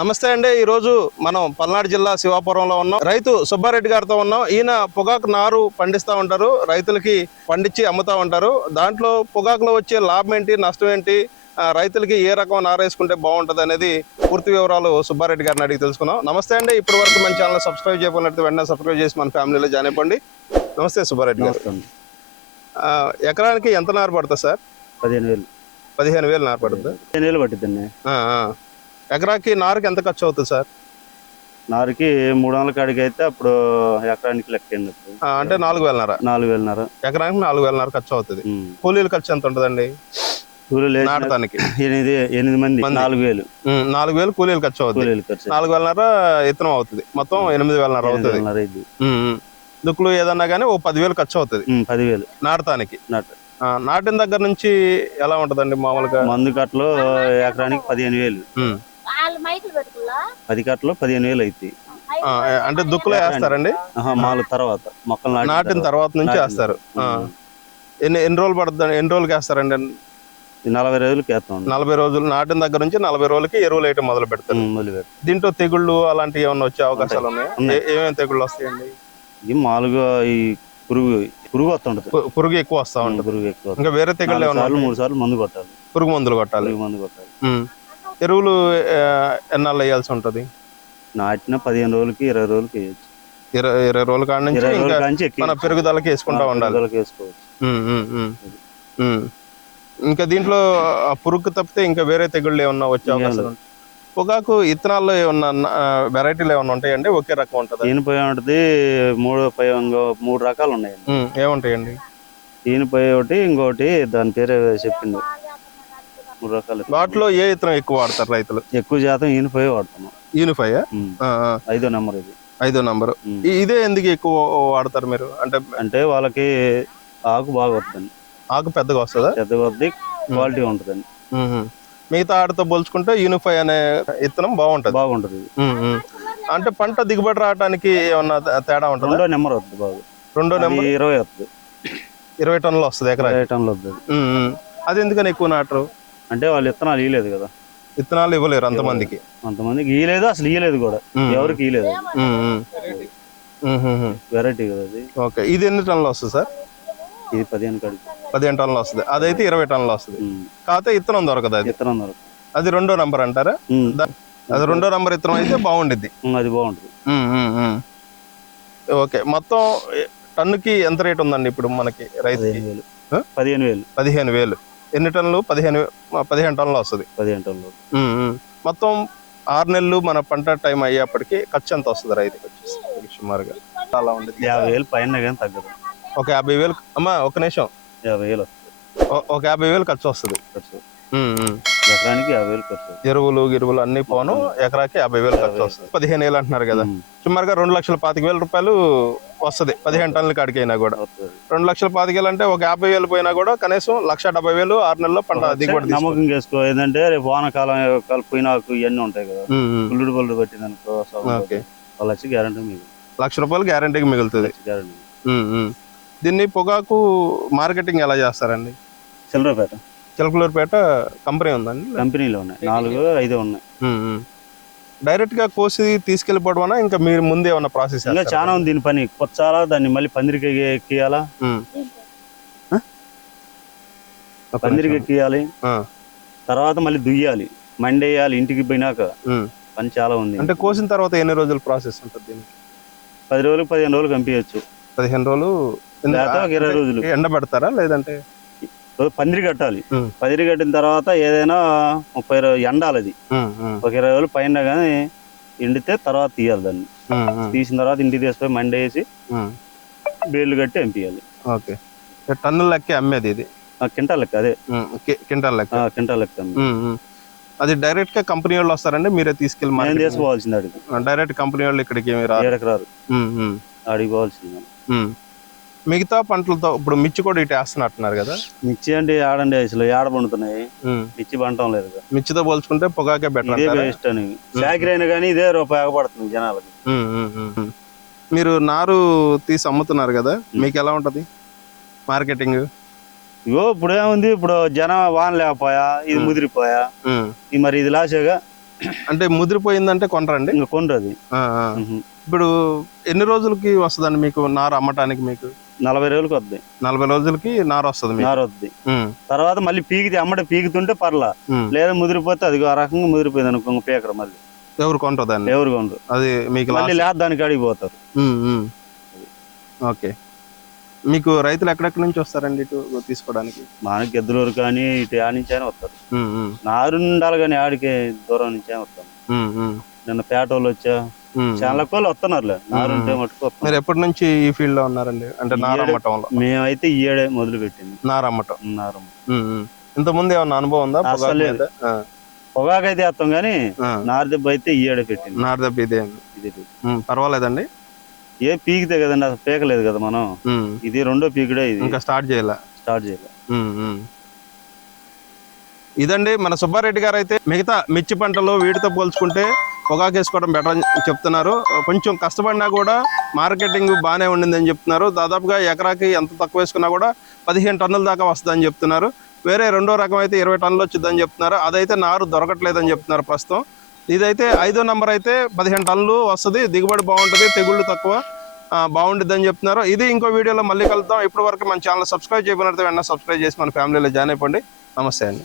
నమస్తే అండి. ఈ రోజు మనం పల్నాడు జిల్లా శివాపురంలో ఉన్నాం. రైతు సుబ్బారెడ్డి గారితో ఉన్నాం. ఈయన పొగాకు నారు పండిస్తా ఉంటారు. రైతులకి పండించి అమ్ముతా ఉంటారు. దాంట్లో పొగాకులో వచ్చే లాభం ఏంటి? నష్టం ఏంటి? రైతులకి ఏ రకం నారు వేసుకుంటే బాగుంటుంది అనేది పూర్తి వివరాలు సుబ్బారెడ్డి గారిని అడిగి తెలుసుకుందాం. నమస్తే అండి. ఇప్పటి వరకు మన ఛానల్ సబ్స్క్రైబ్ చేయకపోయినట్టు వెంటనే సబ్స్క్రైబ్ చేసి మన ఫ్యామిలీలో జాయిన్ అయిపోండి. నమస్తే సుబ్బారెడ్డి గారు. ఎకరానికి ఎంత నారు పడుతుంది సార్? పదిహేను వేలు. పదిహేను వేలు నారు పడుతుంది. పదిహేను వేలు పట్టిద్దండి. ఎకరాకి నారుకి ఎంత ఖర్చు అవుతుంది సార్? నారుకి మూడు వందల కాడికి అయితే అప్పుడు ఎకరానికి ఆ, అంటే నాలుగు వేలన్నర నాలుగు వేలున్నర ఎకరానికి నాలుగు వేలన్నర ఖర్చు అవుతుంది. కూలీల ఖర్చు ఎంత ఉంటుందండి? కూలీలు నాటడానికి. ఎనిమిది ఎనిమిది మంది. నాలుగు వేలు నాలుగు వేలు కూలీల ఖర్చు అవుతుంది నాలుగు వేలన్నర ఇత్తనం అవుతుంది. మొత్తం ఎనిమిది వేలన్నర అవుతుంది. దుక్కులు ఏదన్నా కానీ ఓ పదివేలు ఖర్చు అవుతుంది. పదివేలు. నాటడానికి. నాటిన దగ్గర నుంచి ఎలా ఉంటుందండి మామూలుగా? మందు కట్టలు ఎకరానికి పదిహేను వేలు. పది కట్టలు పదిహేను వేలు అవుతాయి ఆ, అంటే దుక్కులో వేస్తారండి? మాలు తర్వాత మొక్కలు నాటిన తర్వాత. నుంచి వేస్తారు. ఎన్ని ఎన్ని రోజులు పడుతుంది ఎన్ని రోజులకి వేస్తారండి? ఈ నలభై రోజులకి వేస్తాం. నలభై రోజులు నాటిన దగ్గర నుంచి నలభై రోజులకి ఎరువులు వేయటం మొదలు పెడతారు. దీంట్లో తెగుళ్ళు అలాంటివి ఏమన్నా వచ్చే అవకాశాలు ఉన్నాయా? ఏమేమి తెగుళ్ళు వస్తాయండి? మామూలుగా ఈ పురుగు పురుగు వస్తుంటది పురుగు ఎక్కువ వస్తా ఉంటుంది. పురుగు ఎక్కువ ఇంకా వేరే తెగుళ్ళు? మూడు సార్లు మందు కొట్టాలి. పురుగు మందులు కొట్టాలి. పురుగు మందు కొట్టాలి. ఎరువులు ఎన్నాళ్ళు వేయాల్సి ఉంటుంది? నాటిన పదిహేను రోజులకి ఇరవై రోజులకి వేయచ్చు. ఇరవై ఇరవై రోజుల కాడ నుంచి ఇంకా మన పెరుగుదలకి వేసుకుంటా ఉండాలి. వేసుకోవచ్చు. ఇంకా దీంట్లో ఆ పురుగు తప్పితే ఇంకా వేరే తెగుళ్ళు ఏమన్నా వచ్చే అవకాశం పొగాకు ఇత్తనాల్లో ఏమన్నా వెరైటీలు ఏమన్నా ఉంటాయండి? ఒకే రకం ఉంటుందా? ఈయన పొయ్యి ఉంటుంది మూడు మూడు రకాలు ఉన్నాయండి. ఏముంటాయండి? ఈయన పొయ్యి ఒకటి ఇంకోటి దాని పేరే చెప్పింది మూడు రకాలు వాటిలో ఏ ఇత్తనం ఎక్కువ వాడతారు రైతులు? ఎక్కువ శాతం పొయ్యి వాడుతున్నాం. యూనిఫై ఐదో నెంబర్ ఇది. ఐదో నంబరు. ఇదే ఎందుకు ఎక్కువ వాడతారు మీరు? అంటే అంటే వాళ్ళకి ఆకు బాగా వస్తుందండి. ఆకు పెద్దగా వస్తుందా? పెద్దగా వద్ది క్వాలిటీ ఉంటుందండి. మిగతా ఆటతో పోల్చుకుంటే యూనిఫై అనే ఇత్తనం బాగుంటది. బాగుంటుంది. అంటే పంట దిగుబడి రావడానికి ఏమన్నా తేడా ఉంటుందా? రెండో నెంబర్ వస్తుంది బాగా రెండో నెంబర్? ఇరవై వస్తుంది ఇరవై టన్నులు వస్తుంది ఎకరా ఇరవై టన్నులు వస్తుంది అది ఎందుకని ఎక్కువ నాటరు? అంటే వాళ్ళు ఇత్తనాలు ఇయలేదు కదా. విత్తనాలు ఇవ్వలేరు అంతమందికి. అంతమందికి ఇయలేదు అసలు ఇయలేదు కూడా. ఎవరికి మ్మ్. వెరైటీ. కదా అది. ఓకే ఇది ఎన్ని టన్నులు వస్తుంది సార్? ఇది పదిహేను కడిగి పదిహేను టన్నులు వస్తుంది. అదైతే ఇరవై టన్నులు వస్తుంది. కాకపోతే ఇత్తనం దొరకదు అది. ఇత్తనం దొరకదు. అది రెండో నంబర్ అంటారా? అది రెండో నంబర్ ఇత్తనం అయితే బాగుండిద్ది. అది బాగుంటుంది. ఓకే మొత్తం టన్నుకి ఎంత రేట్ ఉందండి ఇప్పుడు మనకి ఆ? పదిహేను వేలు. పదిహేను వేలు. ఎన్ని టన్నులు? పదిహేను పదిహేను టన్నులు వస్తుంది. పదిహేను టన్నులు. మొత్తం ఆరు నెలలు మన పంట టైం అయ్యేప్పటికి ఖర్చు ఎంత వస్తుంది రైతుకి? వచ్చేసి సుమారుగా. అలా ఉండేది. యాభై వేలు పైన కానీ తగ్గదు. ఒక యాభై వేలు అమ్మా ఒక నిమిషం. యాభై వేలు ఒక యాభై వేలు ఖర్చు వస్తుంది. ఖర్చు. ఎకరానికి యాభై వేలు ఖర్చు ఎరువులు గిరువులు అన్ని పోను ఎకరాకి యాభై వేలు ఖర్చు వస్తుంది. పదిహేను వేలు అంటున్నారు కదా. సుమారుగా రెండు లక్షల పాతిక వేల రూపాయలు వస్తుంది. పదిహేను టన్నుల కాడికి అయినా కూడా. రెండు లక్షల పాతిక వేలు అంటే ఒక యాభై వేలు పోయినా కూడా కనీసం లక్ష డెబ్బై వేలు ఆరు నెలల్లో పంట దిగుబడి. నమ్మకం చేసుకో ఏంటంటే రేపు వానకాలం కలిపినాకు ఇవన్నీ ఉంటాయి కదా. పుల్లుడు పళ్ళు పెట్టింది అనుకో వాళ్ళు వచ్చి గ్యారంటీ మీకు. లక్ష రూపాయలు గ్యారంటీకి మిగులుతుంది. దీన్ని పొగాకు మార్కెటింగ్ ఎలా చేస్తారండి? చిల్లరపేట. చిలకలూరుపేట కంపెనీ ఉందండి? కంపెనీలు ఉన్నాయి. నాలుగు ఐదు ఉన్నాయి. డైరెక్ట్గా కోసి తీసుకెళ్ళిపోవడం ఇంకా మీరు ముందే ఏమన్నా ప్రాసెస్ ఇంకా చాలా ఉంది దీని పని. కొచ్చాలా దాన్ని మళ్ళీ పందిరికి ఎక్కియాలా పందిరికి ఎక్కియాలి తర్వాత మళ్ళీ దుయ్యాలి. మండేయాలి ఇంటికి పోయినాక. పని చాలా ఉంది. అంటే కోసిన తర్వాత ఎన్ని రోజుల ప్రాసెస్ ఉంటుంది దీనికి? పది రోజులు పదిహేను రోజులు పంపించచ్చు పదిహేను రోజులు. ఇరవై రోజులు. ఎండ పెడతారా లేదంటే పందిరి కట్టాలి. పందిరి కట్టిన తర్వాత ఏదైనా ముప్పై రోజు ఎండాలి అది. ఒక ఇరవై రోజులు పైన కానీ ఎండితే తర్వాత తీయాలి దాన్ని. తీసిన తర్వాత ఇంటికి తీసుకొని మండేసి మ్మ్. బేర్లు కట్టి ఎంపియాలి. ఓకే. టన్నుల లెక్కే అమ్మేది ఇది? కింటాల్ లెక్క అదే. మ్మ్, కి- క్వింటాల్ లెక్క. కింటాల్ లెక్క. అది డైరెక్ట్గా కంపెనీ వాళ్ళు వస్తారండి మీరే తీసుకెళ్ళి మార్కెట్ తీసుకోవాల్సింది అడిగి. డైరెక్ట్ కంపెనీ వాళ్ళు ఇక్కడికి రారు. ఏడకి మిగతా పంటలతో ఇప్పుడు మిర్చి కూడా ఇటు వేస్తున్నట్టున్నారు కదా? మిర్చి అంటే ఆడండి అసలు ఏడ పండుతున్నాయి. మిర్చి పంటం లేదు. మిర్చితో పోల్చుకుంటే పొగాకే బెటర్ వేస్ట్ అని. చాకరీ అయినా కానీ ఇదే రూపాయి ఆగపడుతుంది జనాలకి. మీరు నారు తీసి అమ్ముతున్నారు కదా? మీకు ఎలా ఉంటది? మార్కెటింగ్? ఇగో ఇప్పుడు ఏముంది ఇప్పుడు జనం వాన లేకపోయా ఇది ముదిరిపోయా? ఇది మరి ఇది లాసేగా అంటే ముదిరిపోయిందంటే కొనరండి ఆ. ఇప్పుడు ఎన్ని రోజులకి వస్తుందండి మీకు నార అమ్మటానికి మీకు? నలభై రోజులకి వద్ది. నలభై రోజులకి నార వస్తుంది నార వద్ది. తర్వాత మళ్ళీ పీకితే అమ్మడే పీకుతుంటే పర్లా. లేదా ముదిరిపోతే అది ఆ రకంగా ముదిరిపోయింది అనుకో పీకరు మళ్ళీ. ఎవరు కొంటారు దాన్ని? ఎవరు కొండ్రు అది మీకు మళ్ళీ. లేదు దానికి అడిగి పోతారు. Um, um. ఓకే. మీకు రైతులు ఎక్కడెక్కడి నుంచి వస్తారండి ఇటు తీసుకోవడానికి? మనకి ఎద్దులూరు కానీ ఇటు ఆడ నుంచి అయినా వస్తారు నారు ఉండాలి కానీ ఆడికి దూరం నుంచి అయినా వస్తాను నిన్న పేట వాళ్ళు వచ్చా. చాలా కోళ్ళు వస్తున్నారులే. నారు ఉంటే మటుకు మీరు ఎప్పటి నుంచి ఈ ఫీల్డ్లో ఉన్నారండి? అంటే నార ఏడు- అమ్మటంలో మేమైతే ఈ ఏడే మొదలు పెట్టింది నార అమ్మటం నారు ఉమ్, ఉమ్. ఇంత ముందు ఏమన్నా అనుభవం ఉందా? పొగాకు. మీద? ఆ, పొగాకైతే వేస్తాం కానీ ఆ. నారు దెబ్బ అయితే ఈ ఏడే పెట్టింది. నార దెబ్బ ఇదే ఇది పర్వాలేదండి. ఏ పీకితే కదండి అసలు పీకలేదు కదా మనం. ఇది రెండో పీకుడే ఇది. ఇంకా స్టార్ట్ చేయాల. స్టార్ట్ చేయాలి. ఇదండి మన సుబ్బారెడ్డి గారు అయితే మిగతా మిర్చి పంటలు వీటితో పోల్చుకుంటే పొగాకు వేసుకోవడం బెటర్ అని చెప్తున్నారు. కొంచెం కష్టపడినా కూడా మార్కెటింగ్ బాగానే ఉండిందని చెప్తున్నారు. దాదాపుగా ఎకరాకి ఎంత తక్కువ వేసుకున్నా కూడా పదిహేను టన్నుల దాకా వస్తుందని చెప్తున్నారు. వేరే రెండో రకం అయితే ఇరవై టన్నులు వచ్చిందని చెప్తున్నారు. అదైతే నారు దొరకట్లేదని చెప్తున్నారు ప్రస్తుతం. ఇదైతే ఐదో నంబర్ అయితే పదిహేను టన్నులు వస్తుంది. దిగుబడి బాగుంటుంది. తెగుళ్ళు తక్కువ బాగుంటుంది బాగుంటుందని చెప్తున్నారు. ఇది ఇంకో వీడియోలో మళ్ళీ కలుద్దాం. ఇప్పటి వరకు మన ఛానల్ సబ్స్క్రైబ్ చేయబడితే వెంటనే సబ్స్క్రైబ్ చేసి మన ఫ్యామిలీలో జాయిన్ అయిపోండి. నమస్తే అండి.